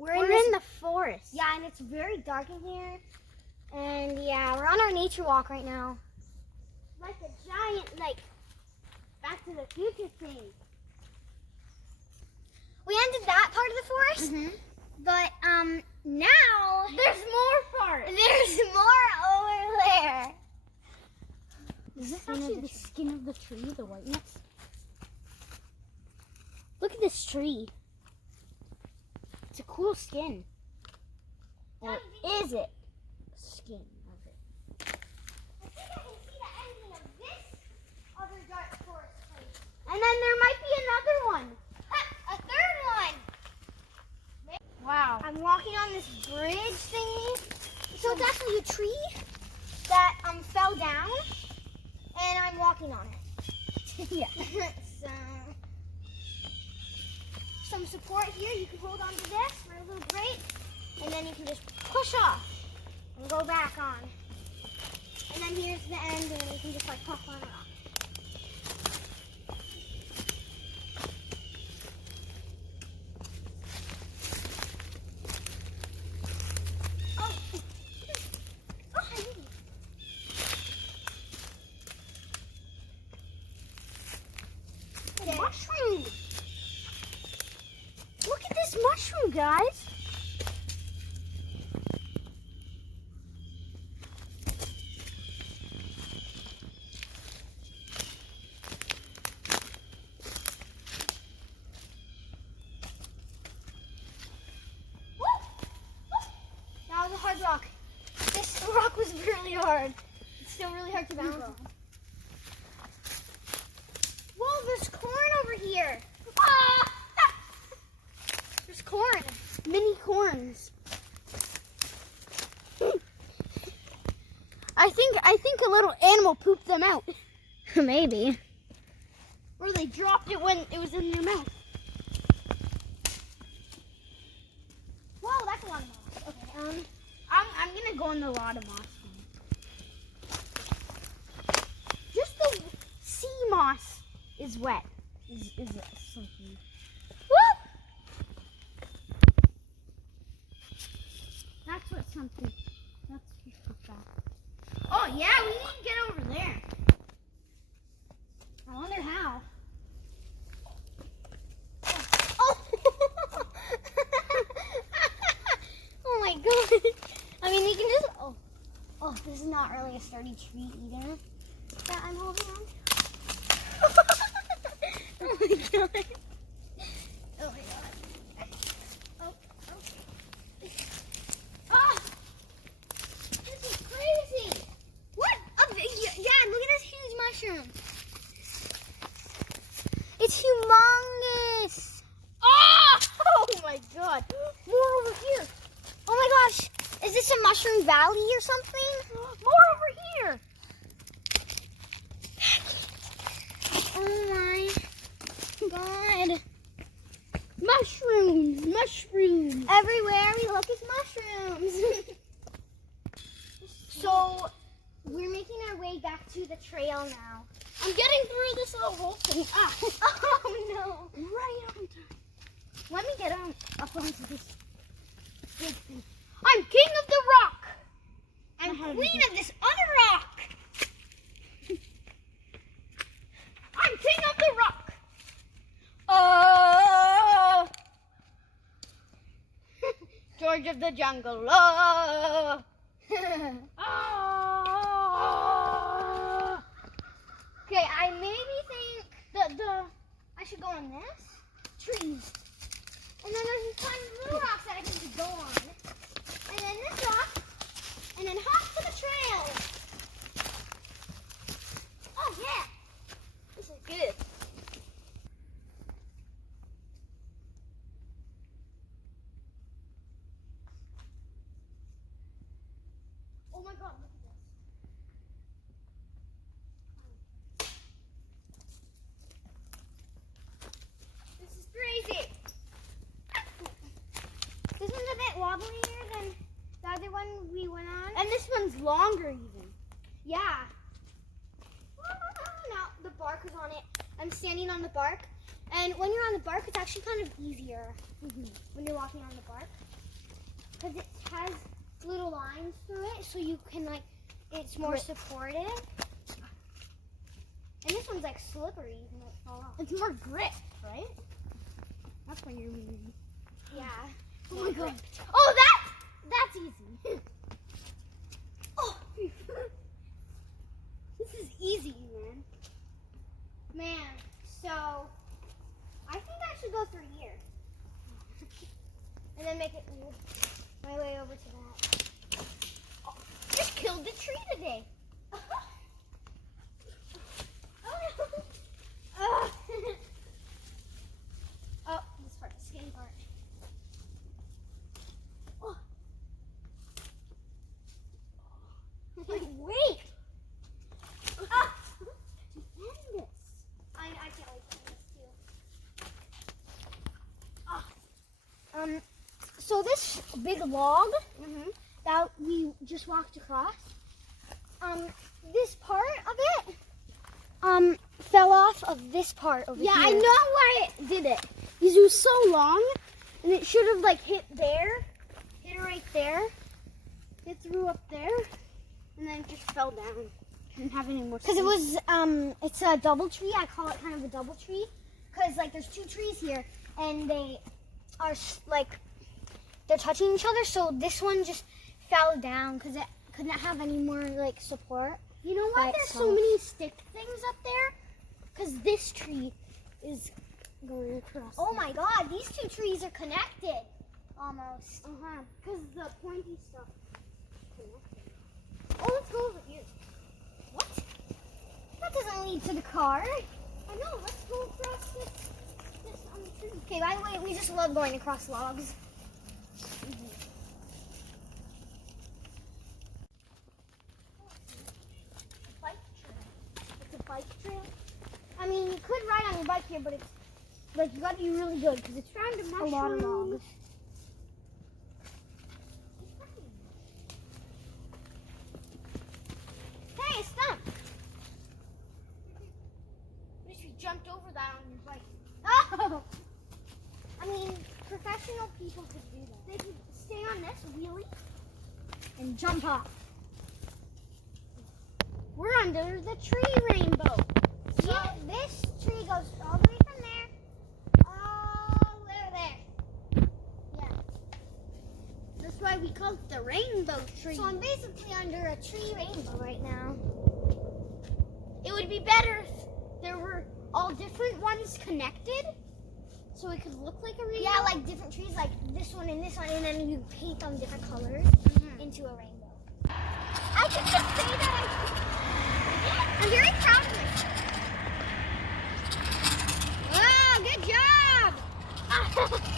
We're in the forest. Yeah, and it's very dark in here. And yeah, we're on our nature walk right now. Like a giant, like, Back to the Future thing. We ended that part of the forest. Mm-hmm. But now There's more parts. there's more over there. Is this actually the skin of the tree, the whiteness? Look at this tree. It's a cool skin. Or is it skin of it? I think I can see the ending of this other dark forest place. And then there might be another one. A third one. Wow. I'm walking on this bridge thingy. So it's actually a tree that fell down, and I'm walking on it. Yeah. So, some support here. You can hold on to this for a little break, and then you can just push off and go back on. And then here's the end, and you can just like puff on it off. Oh. Oh, I did it. Okay. Mushroom. Look at this mushroom, guys. That was a hard rock. This rock was really hard. It's still really hard to balance on. Whoa, there's corn over here. Ah! There's corn. Mini corns. I think a little animal pooped them out. Maybe. Or they dropped it when it was in their mouth. Whoa, that's a lot of moss. Okay, I'm gonna go in the lot of moss one. Just the sea moss is wet. Is something. Woo! That's what something. That's that. Oh yeah, we need to get over there. I wonder how. Oh! Oh my god. I mean, you can just. Oh, this is not really a sturdy tree either that I'm holding on. Oh my god. Oh my god. Oh. Ah! This is crazy. What? Yeah, look at this huge mushroom. It's humongous. Ah! Oh my god. More over here. Oh my gosh. Is this a mushroom valley or something? More over here. Oh my god. Mushrooms. Everywhere we look is mushrooms. So We're making our way back to the trail now. I'm getting through this little hole thing. Ah, Oh no. right on time. Let me get up onto this big thing. I'm king of the rock. I'm How do queen you- of this other rock. I'm king of the rock. Oh, George of the jungle. Oh. Ah. Okay, I maybe think I should go on this trees. And then there's these tiny little rocks that I can just go on. And then this rock. And then hop to the trail. Oh yeah. This is good. Oh my god, look at this. This is crazy. This one's a bit wobblier than the other one we went on. And this one's longer even. Yeah. Now the bark is on it. I'm standing on the bark. And when you're on the bark, it's actually kind of easier when you're walking on the bark. because it has little lines through it, so you can like, it's more Grip. supportive. And this one's like slippery, you can like fall off. It's more grip, right? That's what you're meaning. Yeah. Oh my god. Oh, that's easy. Oh, this is easy, man. Man, so I think I should go through here. And then make it my way over to that. Oh, just killed the tree today. Oh, this part, the skinny part. Oh. Wait. Ah. Defend this. I can't wait to do this too. So this big log that we just walked across, this part of it, fell off of this part over Yeah, here. I know why it did it. Because it was so long, and it should have like hit there, hit it right there, hit through up there, and then it just fell down. Didn't have any more. Because it was, it's a double tree. I call it kind of a double tree. Because, like, there's two trees here, and they are, like, they're touching each other. So this one just fell down because it couldn't have any more, like, support. You know why By there's so itself. many stick things up there? Because this tree is going across. Oh, my God. These two trees are connected, almost. Because the pointy stuff is connected. Oh, let's go over here. What? That doesn't lead to the car. I know. Let's go across this on the tree. Okay, by the way, we just love going across logs. Bike trail. It's a bike trail. I mean, you could ride on your bike here, but it's like you got to be really good because it's Found a lot of mushroom. logs. Hey, stop! Wish we jumped over that on your bike. Oh! I mean, professional people could do that. They could stay on this wheelie. And jump off. We're under the tree rainbow. So this tree goes all the way from there, all the way over there. Yeah. That's why we call it the rainbow tree. So I'm basically under a tree rainbow right now. It would be better if there were all different ones connected, so it could look like a rainbow. Yeah, like different trees, like this one, and then you paint them different colors into a rainbow. I can just say that I'm very proud of myself. Wow, good job!